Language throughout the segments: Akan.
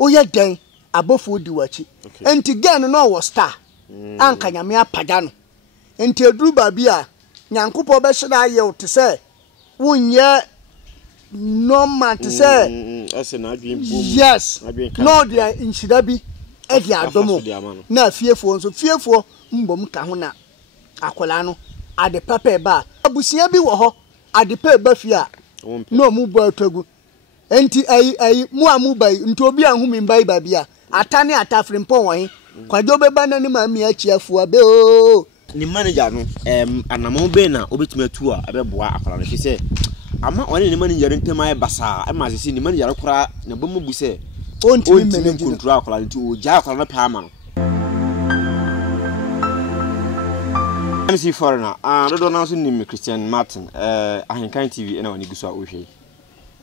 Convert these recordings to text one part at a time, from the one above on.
oye den abofo di wachi enti gen no wo star anka nyame apada no enti eduru ba bia nyankopo be hye aye wo te se wonye normal te se yes no dia inshida bi e dia adomo na fiefo nso fiefo mbom ka ho na akola no ade papa ba abusia bi wo ho ade pa ba fia no mu bo atagu enti ai mu amu bai nti obi ahumi bai ba bia atane atafrempo won kwajo beba na ni ma mi achiafu abe o ni manager no anamo be na obetumi atu a abeboa akola no se ama woni ni manager ntema e basa e ma se ni manager kora na bomu bu se onti manage control akola nti o ja akola no pa ama no MC Foreigner dodo na so ni Christian Martin Ahenkan TV na woni guso a ohwe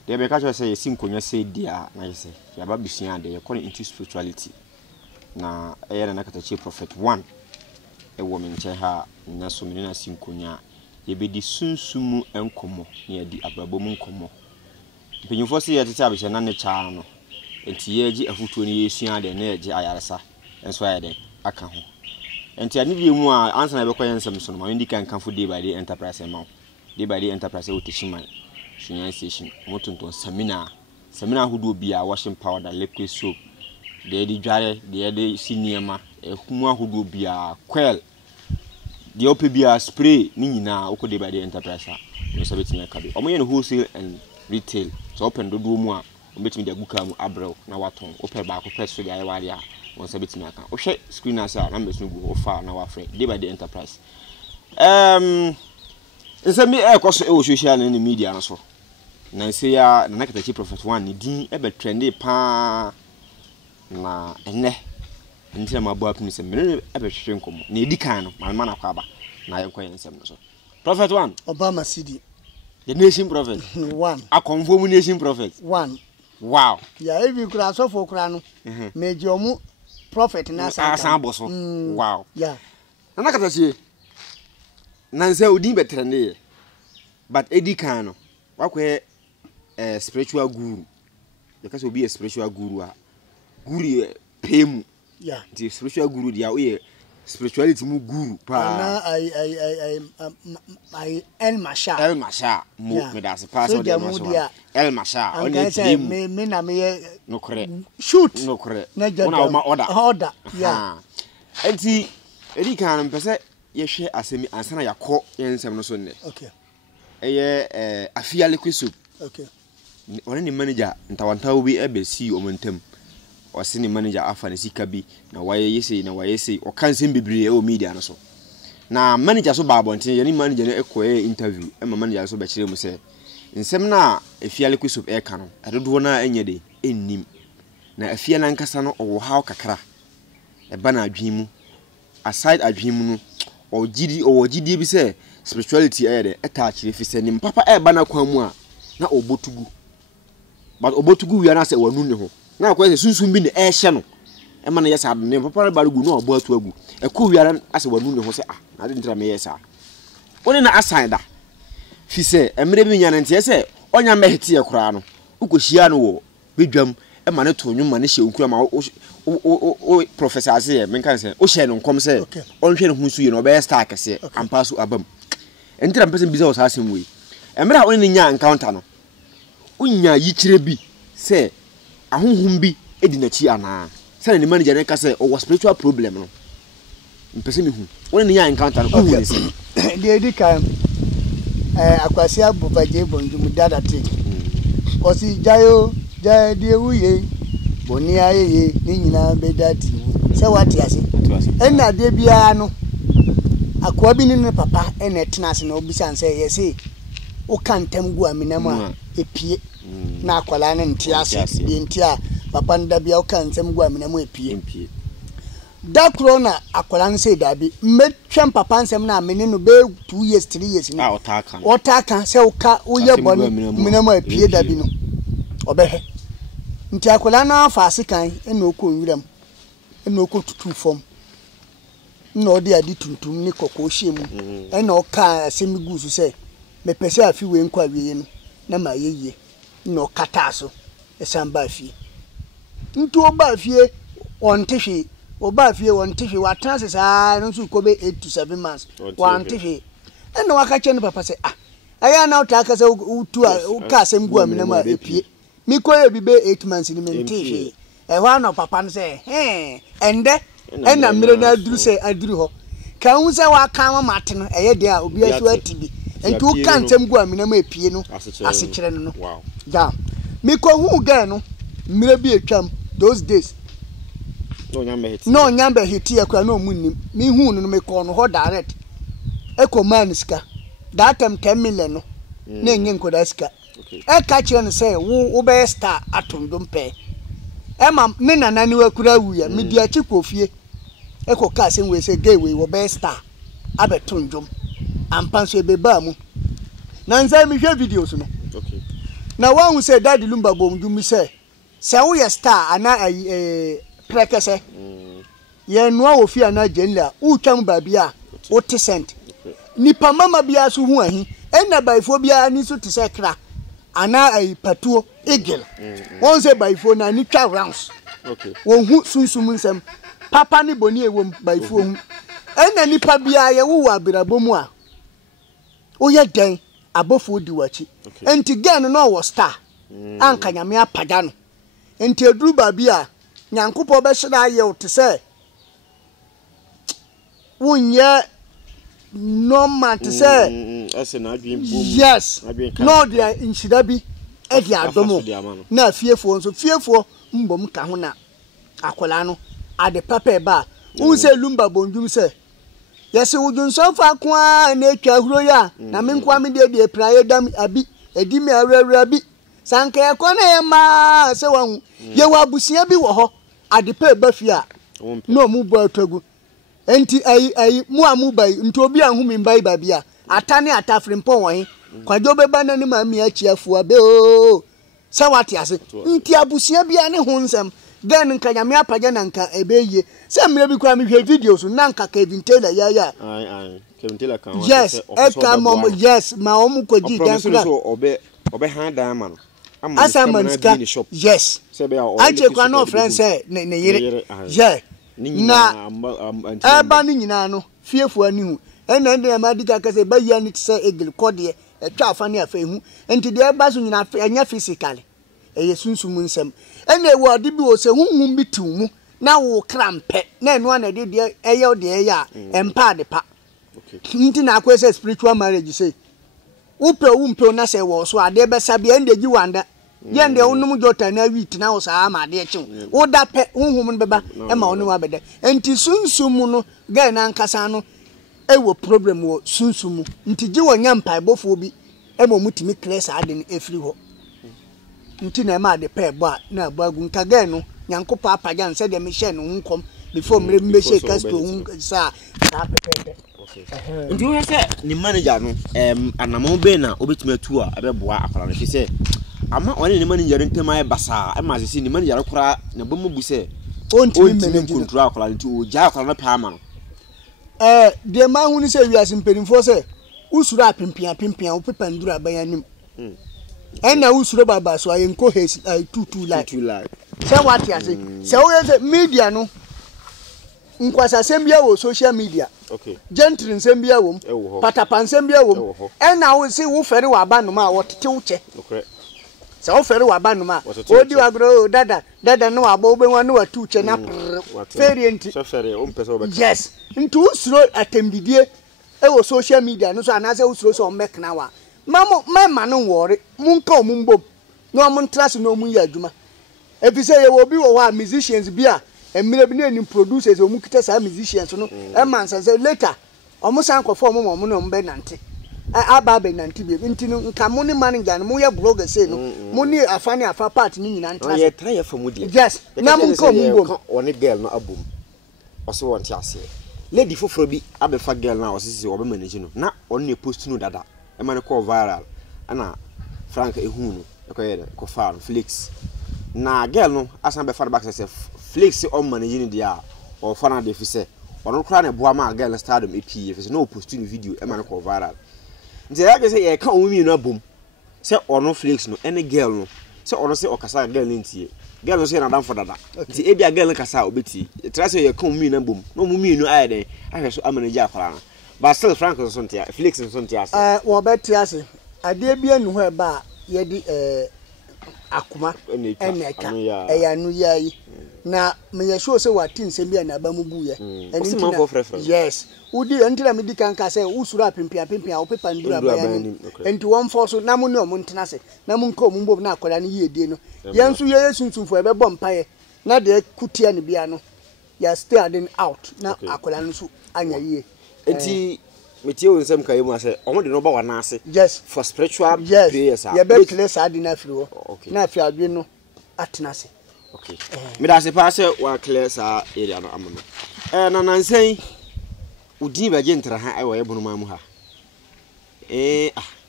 de be ka cho say sinkonya say dia na yese ya ba bisuan de ye call into spirituality na na nakatachi prophet 1 e wo menche ha na so meni na sinkonya ye be di sunsumu enkomo na ye di abrabom nkomo penyufo se ye tete abehye na ne cha no enti ye gi afutuo ni yesuan de na ye gi ayaresa enso aye de aka ho enti ani bi mu a ansa na be koyen nsem so no ma ndi kan kanfo day by day enterprise ma day by day enterprise wo teshiman Senior station, motunton seminar hudu bia washing powder, liquid soap, the dry, the cinema, a humwa hudu bia quail, the opibia spray, nina, oko de by the enterprise, no sabitin kabi. Omo wholesale and retail, so open do more, between the bukamu abro, na waton, open back, press for the ayawaria, one sabitin aka. Oshe screen as a numbers no go far now afraid, day by the enterprise. Nse mi ekoso e wo social and media no so na nse ya na nakatachi prophet 1 ni din e be trendy pa na enne ntia mabo apni se me e be hwehwe nkomo na edikan no malma na kwaba na ye kwen nsem no so prophet 1 Obama City the nation prophet 1 a conform nation prophet 1 wow ya ebi kura so fo kura no meji omu prophet na san boso wow ya na nakatachi nanse odin betrende but edikan no wakwe spiritual guru because obi a spiritual guru a guru pemu yeah the spiritual guru dia o spirituality mu guru pa na I El Masha mu me da se pass o de no El Masha o ne pemu me na me no kore shoot no kore ona ma order yeah enti edikan mpese yehwe asemi ansana yakọ yensem no so ne okay afia liquid soup okay one ni manager ntawantawo bi ebesi omontem wase ni manager afa ne sika bi na waye yesi o kan sem bebre o media no so na manager so ba bonten ye ni manager no ekoye interview e manager so be kire mu se nsem na afia liquid soup e ka no adodo na anya de ennim na afia na nkasa no owo haw kakra e ba na adwen mu aside adwen mu no o gidi bi se spirituality ere etachire fi se nim papa e ba na kwan mu a na obotugu but obotugu wi na se wanu ne ho na akwa se sunsun bi ne e hye no e ma na yesa ne papa ba rugu na obo atu agu e ko wi na ase wanu ne ho se na de ntira me yesa oni na aside da fi se emre bi nya na ntie se onya mehete ye kura no ukohia no wo bedwam e ma ne to nwuma ne hye onkura ma o professor ase men kan se o hye no nkom se on hwe ne hu su ye no be star kese ampa so abam entira mpese biza o sa asem we emra oni nya encounter no unya yikire bi se ahonhom bi edi na chi ana se ne manager ne ka se o spiritual problem no mpese mi hu oni nya encounter no hu se de edi kan akwasi abubaje bonjum dada te osi jayo jade wuye boni ayeye ni nyina be dati se wati ase enna de bia no akwa bi ni papa ene tena ase na obisa nse yesi o kantem gu aminam a epie na akwala ne ntiase de ntia papa nda bia o kantem gu aminam epie da corona akwala nse dabi metwem papa nsem na amene no be 2 years 3 years ni otaka se o ka o ye boni aminam epie dabi no obehe nti akwala na afase kan ene okọ nwiram ene okọ tutu fom na odi adi tuntum ni kokọ hyemu ene oka asemi gusu se me pese afi we nkwa wiye no na ma yeye na okata so esamba afi ntu oba fie on tehwe oba fie on tehwe wa transe saa no so kobe 8 to 7 months wa tehwe ena waka che no papa say ah aya na utaka say utu uka asem gu amina ma epie mi koye bi be 8 months ni mentehwe wa no papa no say ende ena mire na aduru say aduru ho ka hu say wa kan ma mate no eye de a obi asu atibi ntu ka ntem gu amina ma epie no asekire no wow ja mi ko hu ga no mire bi etwam those days no nyambe hiti akwa no munnim mi hu no me ko no ho direct eko man ska that time 10 million no na enye nkoda ska e ka kire no say wo be star atondom pe e ma me nanani wa kura wuya me di achi kofie eko ka sen we say gay we wo be star abetondom ampanso ebe ba mu na nza mi hwe videos no na wa hu say daddy lumba bomju mi say wo ye star ana prekese ye no ofi ana jenla utwam ba bia o te cent nipa mama bia so hu ahi ena baifo bia ni so te se kra ana patuo eagle won say baifo na ni twa rounds won hu sunsum nsem papa ni boni ewom baifo hu ena nipa bia ye wo abirabo mu a o ye den abofo di wachi enti gen no wo star anka nyame apaga no enti eduru ba bia nyankopo be hira ye wote se wonye normal to say yes no dia inshida bi e dia adomo na fiefo nso fiefo mbom ka ho na akola no ade papa ba won se lumba bonjum se yesi wujun so fa kwa na etwa huro ya na me nkwa me de praye dam abi edi me awura bi sanka ye ko na ye ma se wan ye wa busia bi wo ho ade pa ba fia no mu bo atagu enti ai mu amu bai nti obi anhu mi bai ba bia atane atafrempo won kwajo beba na ni ma mi achiafu abe o se wate ase nti abusia bia ne ho nsem den nka nyame apaja na nka ebeye se mire bi kwa mi hwe videos na nka Kevin Taylor ya Kevin Taylor kan yes e ka mom yes ma omu ko di dan kula obe han dan ma no asamanska yes se be aje kwa no friend say ne yire yeah na aba ni nyina no fiefo ani hu ena ndem ma diga ka se ba ya ni se egil kode e twa afa ne afa hu enti de ba so nyina enya physically e yesunsum nsem ena ewo ade bi wo se hunhum bi timu na wo krampe na enu na de de eye de ya empa de pa nti na akwese spiritual marriage say upe umpe na se wo so ade be sabe ende gi wanda yende onum jota na wit na wo sa ma de chi wo da pe hunhum beba e ma onu abede enti sunsum no ga na nkasa no ewo problem wo sunsum nti gi wonya mpa bofo bi e mo mutimi class ade ni efiri ho nti na ma de pe bo na abagu nka ga no nyankopa apaja nse de me hye no nkom before mre me hye casto sa pepe nti wo se ni manager no anamo be na obetumi atu a abeboa akwara no se ama one ni manager ntema e basa e ma se ni manager kora na bomu bu se ontimi manage control akwara nti o ja akwara no pa ma no de ma hu ni se wi asimpenfo se usuru apempia wo pepa nduru abayanim ena usuru baba so ayenko hesi tutu like se what ya say se wo say media no nkwasa sembia wo social media okay gentry sembia wo patapa sembia wo ena wo se wo fere wa ba no ma wo tete wo che okay se wo fere wa ba no ma odi wa gro dada no abo be wan wa tu che na fere enti se fere o mpese wo be yes ntu usuru atembidie e wo social media no so anase usuru so mek na wa mama no wore munka omumbom no mo ntrase no mu ya adwuma efise ye wo bi wo wa musicians bi a emire bi na ni producers o mu kita sa musicians no e man say later omo san ko form mo no mbe nante aba be nante bi nti no nka mo ni manager no mo ye blogger say no mo ni afane afa part ni nyina ntrase ye try fa mu die yes na munka omumbom one girl no abom oso won ti ase lady foforo bi abefa girl na osisi obe manage no na on ne post no dada e man ko viral ana Frank ehunu no ekoyede ko fa Felix na girl no asan be far back say Felix on manage ni dia o fa na de fi se ono kra na boa ma girl stardom EP fi se no post ni video e man ko viral nti ya ge say e ka o mi no abom se ono Felix no any girl no se ono se okasa girl ntie girl no say na dan for dada nti e bia girl kasa obeti tra say ye kan mi na bom no mu mi no aye den ahwe so amanaji akwara na but still Frank so ntia Felix so ntia ase wo beti ase ade bia nu ho e ba ye di akuma eneka eya nu yayi na me ye show say what nsem bia na ba mu bu ye yes udi entira me di kan ka say usuru apimpia wo pepa ndura ba ya ni enti won force na mu ne o mu ntena se na mu nka o mu bob na akwara ne ye die no ye nso ye sunsunfo e be bom paye na de kutia ne bia no ya standing out na akwara no so anya ye enti metie wo nsem kai mu ase omo de no ba wana ase yes for spiritual prayers ye be place adi na afiri wo na afi adwe no atena se okay me da se pa se wa clear sa area no amono na nansen udi ba je ntra ha ayo ebunu ma mu ha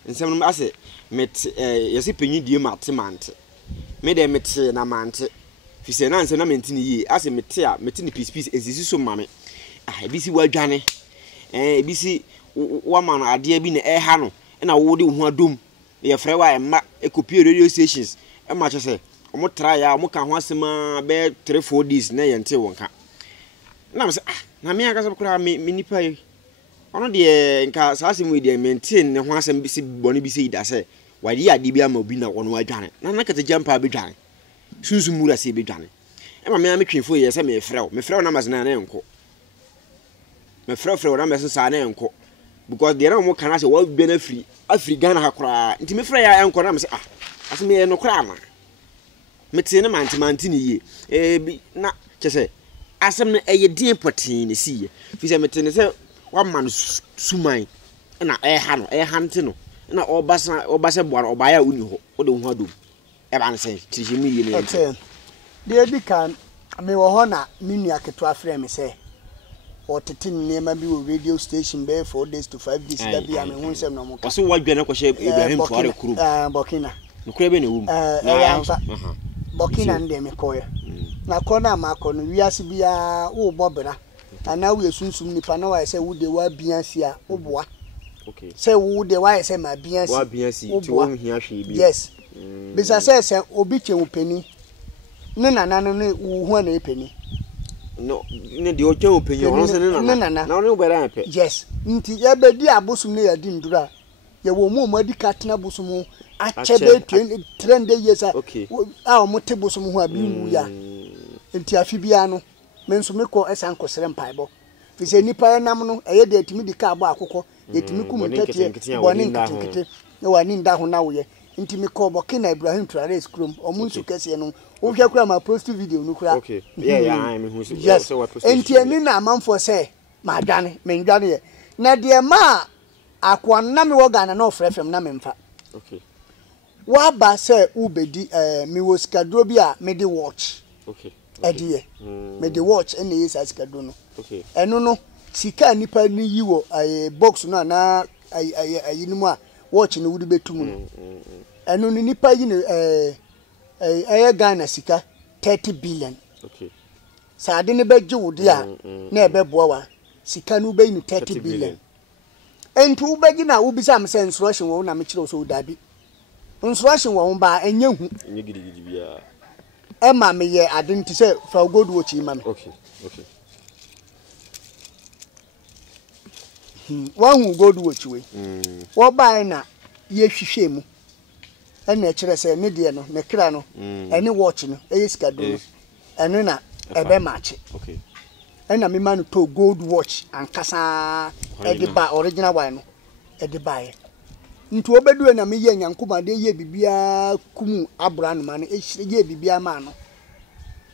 nsem no ase met yesi penyi die matemante me de mete na mante fi se na nsem na mentini yi ase mete a mete ni piece ensisi so mame ebisi wadwane ebisi wa man ade bi na ha no na wo de ho adom ye frɛ wa emma ekopie radio stations emma che se omo try ya omo ka ho asema be 3-4 days na yente wonka na me se na me aka se kura me nipa yi ono de nka saase mu de maintain ne ho asem bi si bone bi se ida se wadi ade bi ama obi na wono adwane na kata jampa bi dwane sunsun mura se bi dwane emma me twefo ye se me frɛ na mazena na enko me frɛ na me se sa na enko because there are more can say what benefit African hakra nti me frɛ ya enko na me se ase me no kra ma me tie ne manti ni ye na che se asem no eye din potin ne siye fi se me tie ne se wa man suman na ha no nti no na obasa boa oba ya uni ho o de ho adom e ba ne se ti mi ye ne okay de di kan me wo ho na minu aketo afrɛ me se or 13 nema bi wo radio station be 4 days to 5 days da bi am hu nsem no mo ka so wadwane ko she Ibrahim Tuare kuru Burkina no kure be ne wum Burkina ndem koye na ko na ma ko no wiase bia wo bobra ana wo esunsum nipa na wa se wo de wa biansi a wo boa okay se wo de wa se ma biansi wa biansi ti wo hia hwe bi yes bisa se obi che wo peni ne nana no ne wo hu na epeni no ne de oche openye won se ne nana na won ubera ape yes nti ya bedi abosum ne ya di ndura ya wo mu adi katena bosum achebe 20 years a mo te bosum ho abi wu ya nti afi bia no me nso me ko esan kosere mpaibo fi se nipa nam no eye de atimi di ka abo akokɔ yetimi kum ntatie boni nkitikiti ne wani nda ho na wo ye nti me ko Burkina Ibrahim Tuare skrum omu nsu kese no wo hwɛ kura ma post video no kura okay yeah me hu so what post enti eni na amanfo se ma dwane me ndwane ye na de ma akwa na me wo Ghana na ofrefrem na me mfa okay wa ba se ubedi me wo skadro bi a me de watch okay ediye me de watch ene yesa skadro no okay eno no sika nipa ni yi wo box no na ayinimu a watch no wudi betum no eno ni nipa yi ne Ghana sika 30 billion okay sa ade ne beje wudi a na ebeboa wa sika no be ni 30 billion entu ubegi na ubisa am say instruction wo na me kire so dabi instruction wo ba enye hu enye gidigidi bia e ma me ye ade nti say fa gold watch ma me okay wa hu gold watch we wo ba na ye hwehwe mu ene kire say ne de no ne kra no ene watch no e sika do no ene na ebe match okay ena me man to gold watch ankasa ediba original one no ediba ye nti obedu na me ye nyankoma de ye bibia kumu abran ma no ye bibia ma no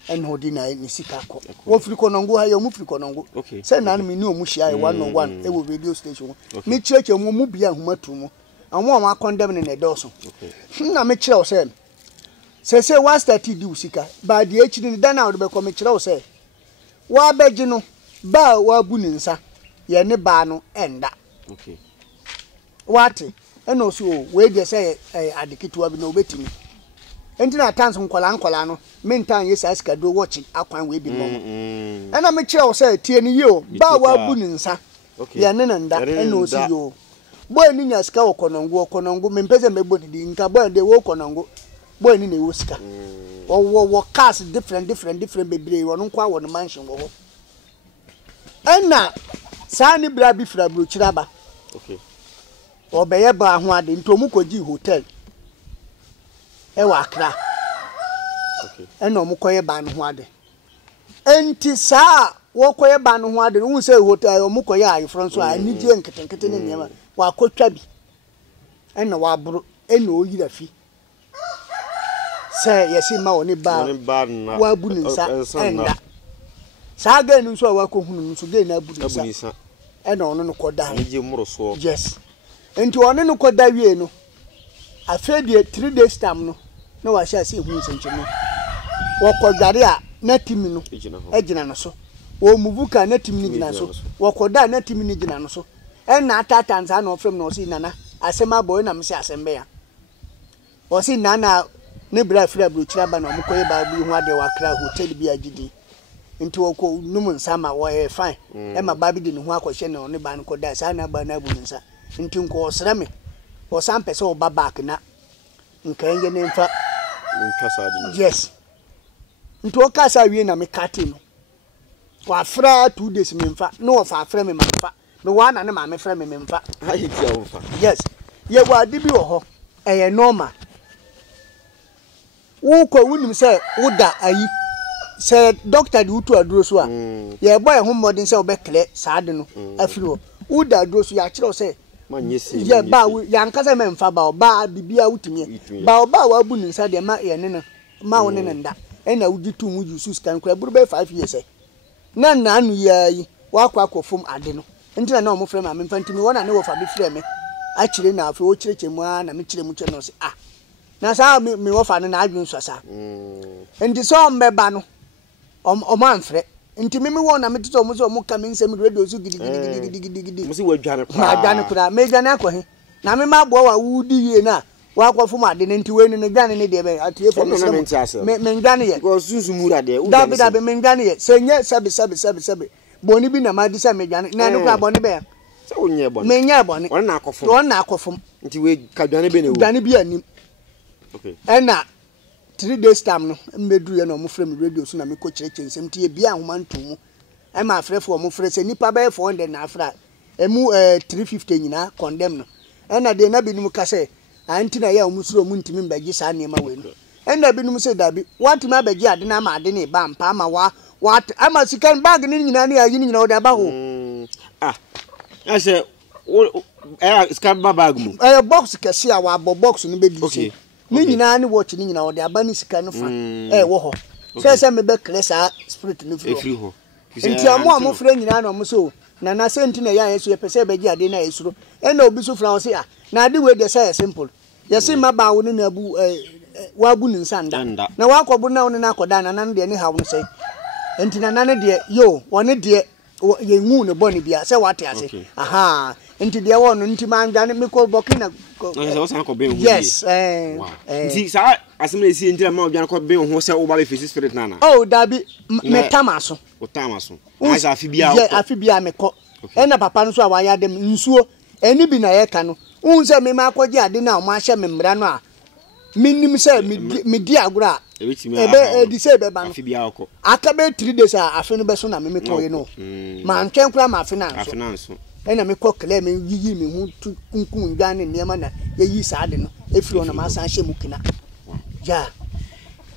en hodi na ni sika ko wo firi konongo ha ye mu firi konongo se na me ni omu hia ye 101 e wo radio station me church mu bia humatu mu anwo ma condemn ne ne doso na me kire o se wa start di usika ba de echi ni dan na wo be ko me kire o se wa beji no ba wa bu ni nsa ye ne ba no enda okay wati eno so we de say adeketu wa bi no betimi enti na tanso nkola no mentan yes aska do watch akwan we bi momo ena me kire o say tie ni yo ba wa bu ni nsa ye ne nda eno so yo boy ni nya ska okonongo me mpeze mebo di nka boy de wo okonongo boy ni na ewo sika wo cars different bebre wo no kwa wo no mansion wo ho enna saa ni bra bi fra bro chiraba okay obeye ba ho ade ntomu koji hotel wa Accra okay enna omukoye ba no ho ade enti saa wo koye ba no ho ade hu se hotel omukoye ayi fron so anije nketenkete ne niam wa kotwa bi enna wa bro enna oyira fi say yesi ma oni ba wa bu nsa enna saa ga nu so wa ko hunu nso ga na bu nsa enna ono no koda nje muro so yes enti ono no koda wie no afedie 3 days time no na wa sha se hu nsenche no wo kodware a na timi no ejina no so wo mubuka na timi ni gina so wo koda na timi ni gina no so enna atata nsa na ofrem na o si nana asema boy na mse asembe ya o si nana ne bra fra bro chiraba na omukoye ba bi hu ade wa Accra hotel bi agidi nti wo ko num nsa ma wo fine e ma ba bi de ne hu akohye ne one ba no koda sa na ba na bu nsa nti nko osra me o sam pese o ba back na nka enye ne mfa nkasa ade yes nti o kasa wie na me kate no wa fra 2 days me mfa no o fa fra me ma mfa me wa na ne ma me fra me mfa ayi ti o mfa yes ye wa di bi wo ho eye normal wo ko wunim se woda ayi se doctor di utu aduro so a ye boy ho modern se obekle saade no afiri ho woda aduro so ya kire se manyese ye ba ya nkasa me mfa ba ba bibia wutumi ba wa bu nsa de ma ye ne no ma wo ne nda ena wudi tu mu juice kan kura buru be 5 years na anu yayi wa kwa akofom ade no ntina na omo frɛ ma me mfantimi wona ne wo fa bi frɛ me a kire na afi wo kire mu a na me kire mu kire no se na saa me wo fa no na adwun so saa enti so mbeba no omo anfrɛ enti me wo na me tito omo so omo ka me nsɛm radio so gidi musi wadwane kura ma dwane kura me dwane akɔhe na me ma bo wa wudi yie na wa akɔfom ade ne nti we ne dwane ne de be atie fo me dwane ye go sunzumura de dabi me dwane ye senye sabe boni bi na ma di se me dwane na ne kura boni be ya se onye boni me nya boni ona akɔfom nti we ka dwane be ne wo dwane bi anim okay ena 3 days time no mmeduru ye na omo frɛ me radio so na me ko kyerɛkyerɛ nsɛm tie bia ahoma ntomu e ma frɛfo omo frɛ sɛ nipa bɛ 400 na afra emu 350 nyina condemn no ena de na binum ka sɛ anti na ya omo suro omo ntimi mbagi saa nema we no ena binum sɛ dabi watimi abagi ade na ma ade ne ba mpa ama wa ama sikan bag ni nyina ne ayi nyina o da ba ho I say scan bag mu box kesi a wa box no be di okay ni nyina ne watch ni nyina o da ba ni sika no fa wo ho se me be clear sa spirit no free ho nti amo frɛ nyina na mo so na na se nti na ya yeso ye pese be gi ade na yesuro e na obi so fra o se na ade we de say simple yesi ma ba wo ni na bu wa bu ni nsanda na wa akɔbu na wo ni na akɔda na nan de ni hawo no sei nti na nan de yo woni de ye ngu ne boni bia se wate ase aha nti de wo no nti ma ndwane me ko bokina so san ko ben hu yes nti sa asemna esi nti ma odwane ko ben hu se wo ba be face spirit na dabi me tamaso o tamaso asa afibia ye afibia me ko na papa no so awa ya dem nsuo eni bi na ye ka no unse me ma akɔgye ade na o ma hye me mbra no a minim se me di agora ebe di se be ba no afibia ko aka be 3 days a afi no be so na me ko ye no ma ntwen kura ma afinanso ena me ko kle me yiyi me hu kunkum ndwane niema na ye yi saade no efiri ona ma san hye mu kina ja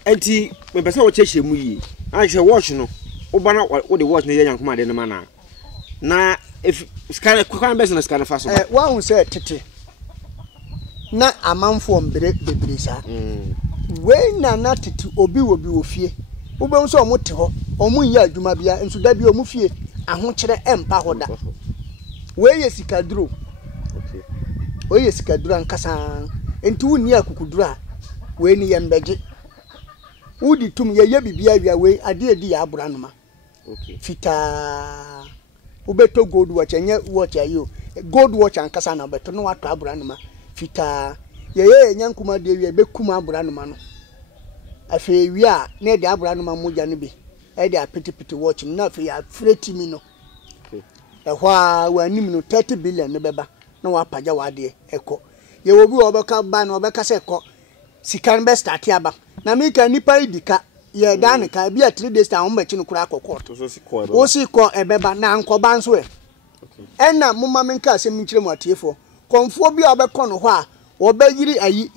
enti me pese wo chehye mu yi a se watch no wo ba na wo de watch na ye yankoma de no ma na if scan kwan be na scan fa so wa hu se tete na amanfo mbre bebre sa we na tete obi wo fie wo be nso omo te ho omo yi adwuma bia nso da bia omo fie aho kyere empa hoda we ye sikaduro okay we ye sikaduro ankasa enti woni akukuduro a we ni ye mbege wudi tum ye bibia wia we ade edi ya abura noma okay fita ubeto gold watch enye watch ayo gold watch ankasa na beto no wato abura noma fita ye nyankuma de wia bekuma abura noma no afi wia na de abura noma moja ne bi e de apetipeti watch na afi ya freti mi no ehwa wanim no 30 billion ne beba na wapaja wade eko ye obi obeka ba na obeka se ko sikan be start aba na me ka nipa idika ye dan ka bia 3 days time mo no kura akokot o si ko ebeba na ankoba nso e enna mumma me nka asem nkyire mu atiefo konfo bia obekọ no ho a obeyiri ayi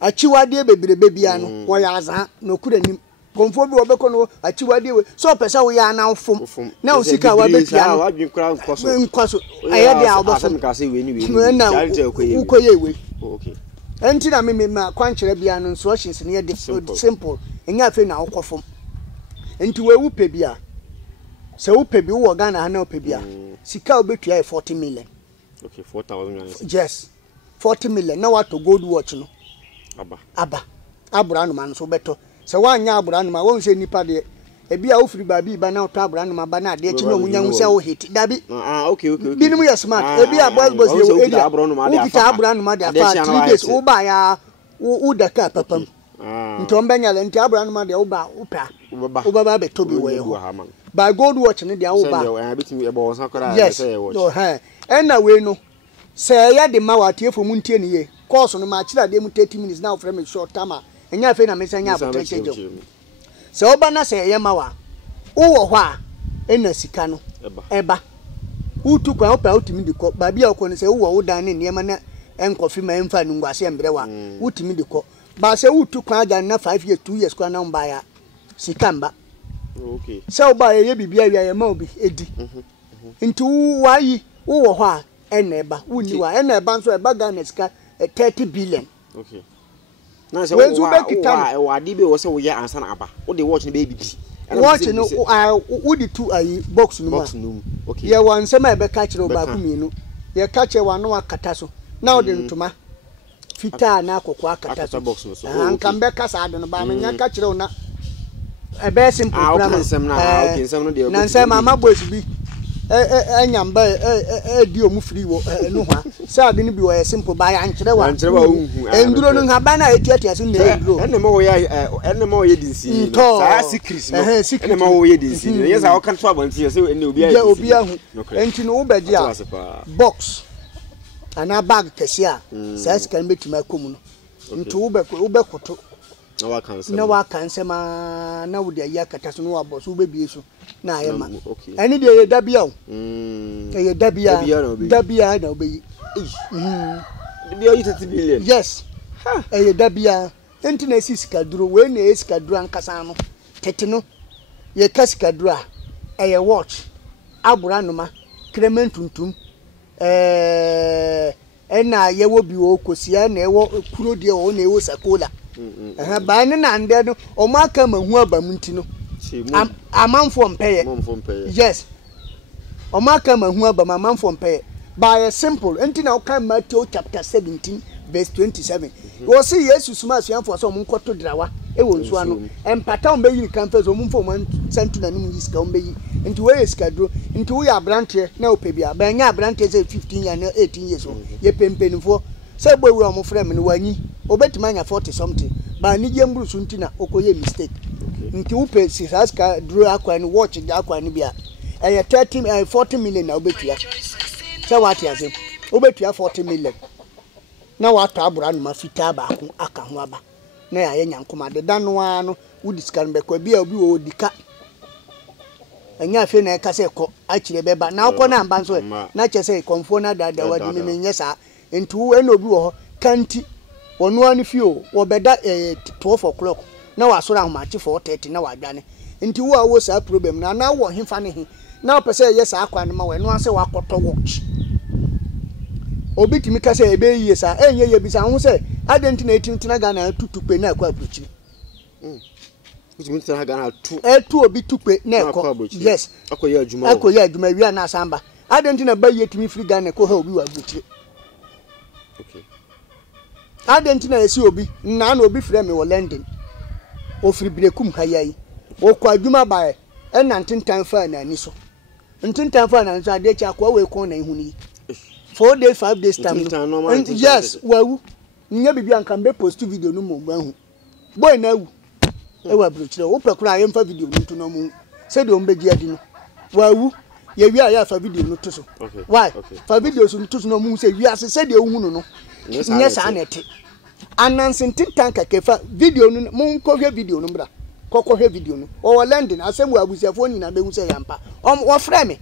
achiwade bebrebe bia no wo ya azan na okura nim konfo bi obekọ no achiwade we so pesa wo ya na mfom na o sika wa betia no wadwen kura nkoso aye dia obofom ka se we ni we na ukoye we okay enti na me ma kwankyere bia no instructions ne ye simple enya afi na okofom enti we wu pe bia se wu pe bi wo Ghana ha na pe bia sika obetua 40 million okay 4,000 yes 40 million na wato gold watch no aba abranu man so beto se wanya abranu ma won se nipa de ebi a ofiri ba bi ba na oto abranu ma ba na de chi no munya hu se wo hit dabi okay binimu yes smart ebi a boss ye wo area ukita abranu ma de afa 3 days wo ba ya wo daka papam nto mbenya le nti abranu ma de wo ba upa wo ba be tobi wo ho by gold watch ne de wo ba yes no ha enna we no se ya de ma wa tiefo mu ntie ne ye course no ma chira de mu 30 minutes now from a short time enya fe na mesanya abotre jo se oba na se ye ma wa wo ho a ena sika no eba utu kwa opa utimi de ko ba bia ko ne se wo dan ne niema na enkofi ma emfa nu ngwase embre wa utimi de ko ba se utu kwa aja na 5 years 2 years kwa na mba ya sika mba okay se oba ye bibia wi ya ma obi edi ntu wa yi wo ho a eneba wuni wa eneba nso eba Ghana sika 30 billion okay na se wa adibe wo se wo ya ansa na aba wo de watch ne baby watch no wo di tu ayi box no ma okay ye wan se ma ebe ka kire ba ku mienu ye ka kire wa no akata so na wo de ntuma fita na akokwa akata so anka mbe ka sa de no ba me nya ka kire na ebe simple program okay nsem no de na nsem ama boys bi enyamba di omu free wo no ha sa de ni bi wo simple ba ya nkire wa enduro no ha ba na etiatia so na enduro enne ma wo ye dinsi sa secret no enne ma wo ye dinsi yes I can try one see say enne obi ahu enti no wo bedi a box ana bag kesi a sa sika metima komu no nti wo be koto na wa kansema na wo de ayakata so no wa boss wo be bie so na ayema eni de ye dabia o ye dabia na obeyi dabia yi 30 billion yes ye dabia enti na sika duro we na sika duro ankasa no tete no ye kasika duro a ye watch abura noma krement tuntum ena ye wo bi wo kosia na ye wo kuro de wo na ye wo sakola ba ne na nde no o maka mahu abamunti no amanfo mpeye yes o maka mahu abamanfo mpeye by simple enti na o kan Matthew chapter 17 verse 27 wo se yesu suma suanfo so mo nkoto drawa e wo nsu ano empata o meyi kan fezo mo mfo mo santu na nim yiska o meyi enti we yiska dro enti wo ya abrante na opebia ba nya abrante say 15 years na 18 years o ye pempenifo say boy we o mo frem no wanyi obetima nya 40 something ba ni jembru sunti na okoye mistake nti upe si haska dro akwa ni watch di akwa ni bia 40 million na obetua say what ya zem obetua 40 million na wato abura no mafita ba ko aka ho aba na ya nyankoma de dano ano wudi skan be kwa bia obi wo dika anya fe na ka se ko akire beba na akọ na mba nso na che se konfo na dada wadi me nya sa ntu eno obi wo kanti onu ani fio wo beda 12 o'clock na wasoro ahomachi 4:30 na wadwane nti wo awo sa problem na wo hemfa ne he na opese yes akwa ne ma we no ase wakoto watch obi timi ka se ebe yiye sa enye ye bi sa hu se adenti na etintina ga na tutupe na akwa abruchi utimi tina ga na tu obi tupe na ekọ yes akoye adwuma wi na asamba adenti na ba ye timi free ga na ko ha obi wa abruchi okay adenti na esi obi na obi frɛ me wo London ofiri brekum hayai wo kwa adwuma ba e na ntentan fa na ani so ntentan fa na nso ade cha kwa we kon na ihuni 4 days 5 days time yes wawu nya bibi anka mbe post video no mo mahu boy na wu e wa brochire wo pekura aye mfa video no to no mu se de ombeji adi no wawu ye wi aya fa video no to so why fa video so to so no mu se wi ase se de ohunu no nya sa na ete anansin tintan kakefa video no mon ko hwe video no bra kokko hwe video no o London asemu abusiafo nyina behu se yampa wo frɛ me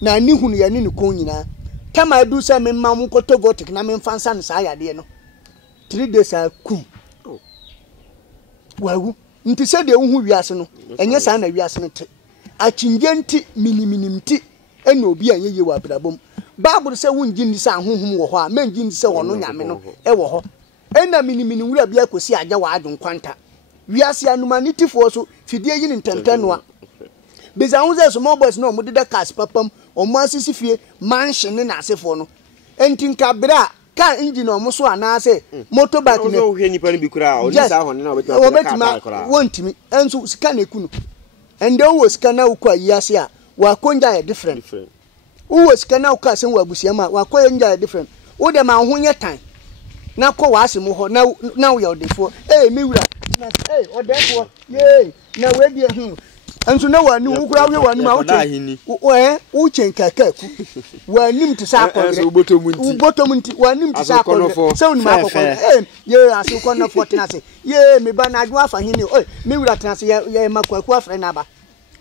na ni hunu ya ni ne kon nyina kama du se me ma mon koto votic na me mfansa no sa yade no 3 days akum wawu nti se de hu wiase no enye sa na wiase no te achinjenti miniminimti ena obi anye ye wa brabom Bible say wunji ni sa honhom wo ho a menji ni se wono nyame no e wo ho ena minimini wura bia kosi agya wa adwon kwanta wiase anumanitifoɔ so fidie yi ni ntɛntɛnoa beza hu ze so mo boys no mo de cars papam o mo asisi fie mansion ne na asefoɔ no enti nka bra ka engine o mo so ana se motorbike ne o hwe nipa ne bi kura o ni sa ho ne na obetima wontimi enso sika na ekunu ende wo sika na ukwa yiase a wa konja ya different wo sika na ukwa sen wa busia ma wa koye nja ya different wo de ma ho nye tan na ko wa asem ho na wo ya odefo me wura na odefo ye na we die enso na wa ni wo kura we wa ni ma wo chen kakaku wa nim te sa akore ubotom nti wa nim te sa akore se oni ma akore ye aso ko na 14 ase ye me ba na adwo afa hini me wura tena se ye makwaku afre na ba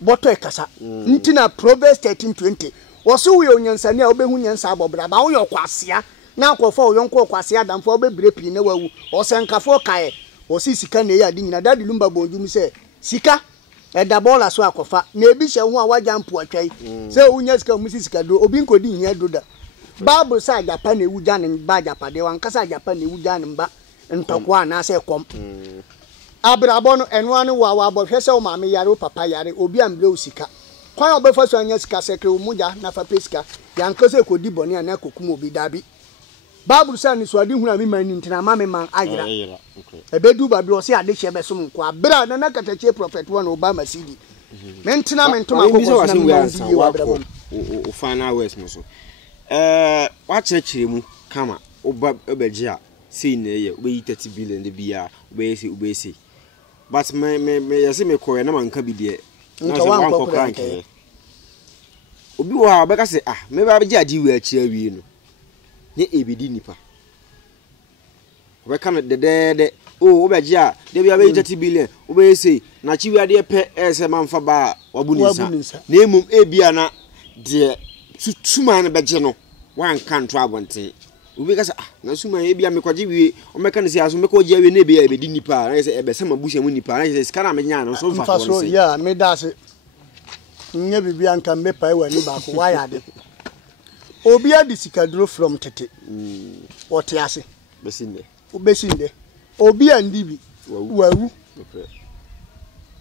boto ekasa nti na Proverbs 13:20 woso we onyansane a obehu nyansa abobra ba wo yokwasea na akofo wo yonko kwasea damfo obebire pii na wawu osenkafo kae osisika na ya di nyina dadi lumba bonjum se sika eda bola so akofa na ebi hye ho a wajampo atwai se unya sika musisika do obi nkodi hia doda Bible say Japan ewu jane ba Japade wankasa Japan ewu jane ba ntokwa na se kom abrabo no eno ane wa abo hwe se o maame yare o papa yare obi ambre osika kwan obefa so anya sika sekre umuja na fa pesika yankase kodi boni ana kokum obi dabi Bible say ni so adi hunu ami mani ntina ma me man ayira ebedu ba bi o se ade hye be so nko abra na na katache prophet one Obama CD mentina mentoma ko na mi wa abrabo o final words no so wa chekire mu kama obaji a sei na ye obeyi 30 billion de bia obeyesi but me yase me koye na manka bi de na so wan ko kranke obi wa obeka se me ba beji adi wi achi awie no ne ebedi nipa obeka no de obeji a de bia beyi 30 billion obeyesi na chi wi ade pe ese manfa ba wabunisa na emum ebia na de tutuma na beje no wan kan to abonten ubi kasa na suma e bia me kwaje wie o meka ne se aso meka oje wie na bia e bedi nipa na se e be sama busha mu nipa na se skana me nya no so fa so ya me da se nya bibia nka me pa e wani ba ko wa ya de obi adi sikaduro from tete wote ase besinde obi andi bi wawu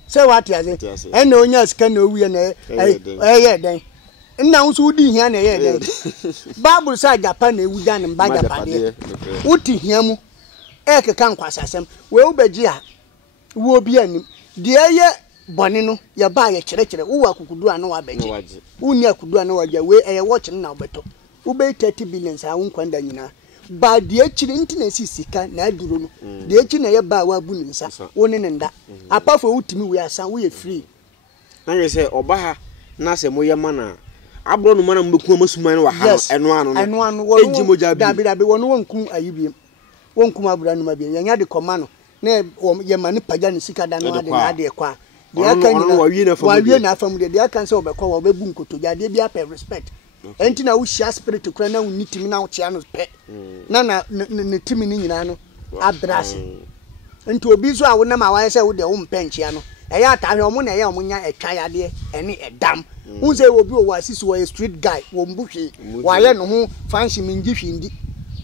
se wate ase ena onya sika na owie na ye den nna unsu di hia na ye den Bible say Japan na ewu dan mba Japan uti hia mu ekeka nkwasasem we ubeji a wo obi anim de ye bone no ye ba ye kyerɛkyerɛ wo akukudu ana wa beji uni akudu ana waja we eye watch na obeto ube 30 billion sa unkwanda nyina ba de akiri ntina sisika na aduro no de akiri na ye ba wa bu nsa wo ne nda apafo utimi we asa wo ye free na ye say oba na se moye mana abro no mana mbeku amasuman wa ha eno ano no enji moja bi dabi wono wonkum ayibiem wonkum abura no mabiem yanya de koma no na ye mane paja ne sika da no ade na ade kwa de aka nyina wa wie na afam de aka se obekwa wa obebu nkotoja de bia pe respect enti na wo share spirit kura na woni timi na wo chia no pe na ne timi ni nyina no abrase enti obi so a wo na ma wa se wo de wo mpenchia no eya atahwe omo na eya omo nya etwa yade ene edam unse obi o wasisi wo street guy wo mbuhwe wa ye no ho fanshi mingi hwindi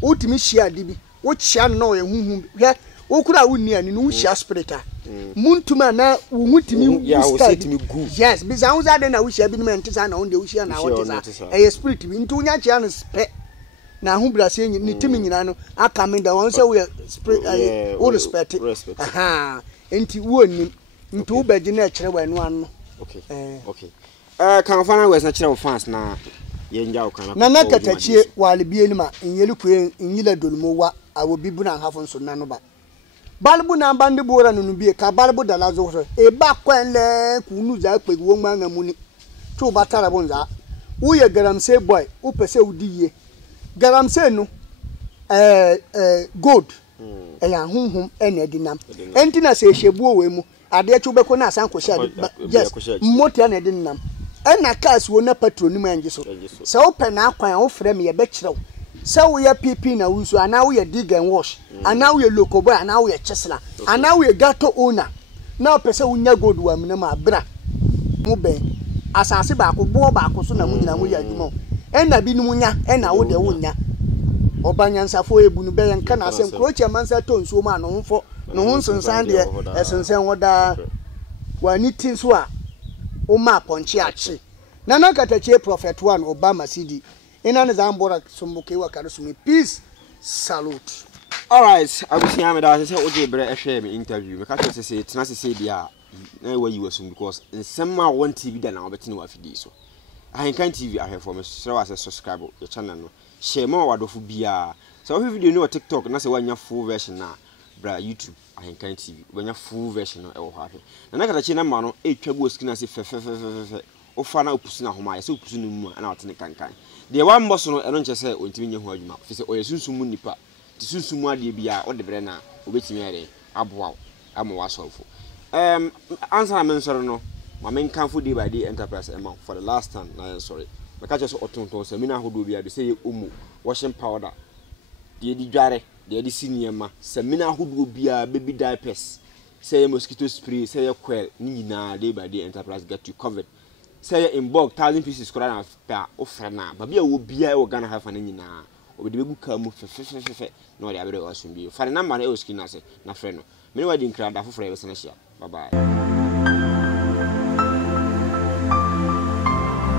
utimi hia de bi wo chia no ye huhu hwe wo kura wo ni ani no wo hia spirit a muntuma na wo hutimi yes bisa unza de na wo hia bi no ntisa na onde wo hia na wo tisa eye spirit bi ntu nya chia no spe na hu brase ni timi nyina no aka me da won se wo spirit wo respect aha enti wo ni ntu ubeji na ekire wanu anu okay kan fana wes na kire fans na ye nja okana na nakatachie wale bienima nyeli kwe nyila dolmo wa awobibu na hafo nso na no ba balbu na bande bora no bie ka balbu da lazo so e ba kwenle kunu za kpegu wo manga muni tu batara bonza uye garamse boy upese udiye garamse no gold eya honhom ene dinam enti na se hyebuo we mu ade achu beko na asan kwosha yes motor na dinam ena cars wo na patronim anje so se wo pe na akwan wo frɛ me ye be kyerɛw se wo ye pp na wusu ana wo ye dig and wash ana wo ye local boy ana wo ye chesla ana wo ye gato owner na pese wo nya gold wa mena ma bra mu be asase ba ko bo ba ko so na mu nyina mu ya adwuma ena bi nu nya ena wo de wo nya obanyansafo ebunu be yanka na asem kroche mansa to nsuo ma no mfo no ho nsensan de esensen woda wani tin so a o ma ponche achi na na katache prophet one Obama CD ina ne zambora sumbuke wa karusumi peace salute. All right, I will see am that say oje bre ehwe me interview me ka say tena say dia na we you assume because nsema won TV da na obeti na wafidi so Ahenkan TV ahwe for me so was subscribe your channel no share more wadofo bia so if video no TikTok na say wanya full version na bra YouTube Ahenkan TV wanya full version no e wo hahwe na kata chi na ma no etwa go skin na say fe o fa na opusu na homa ya say opusu no mu na otene kankan de wan boss no e no nche say ontimi nye ho adwuma fi say oyesunsumu nipa ti sunsumu ade bia o de bre na obetimi ere aboa ama wasolfo answer na men soro no ma men kanfo day by day enterprise amount for the last time na sorry me ka cheso otonton se mina hodo bia be say omu washing powder de di dware de di siniema se mina hodo bia baby diapers say mosquito spray say coil ni nyina day by day enterprise get you covered say in bulk 1000 pieces kora na pa ofre na ba bia wo bia e wo Ghana hafa na nyina obede begu ka mu fe na ode abere wasum bi fa na number na e o skin na se na frɛ no me wa di nkra da foforo e be se na hia bye bye.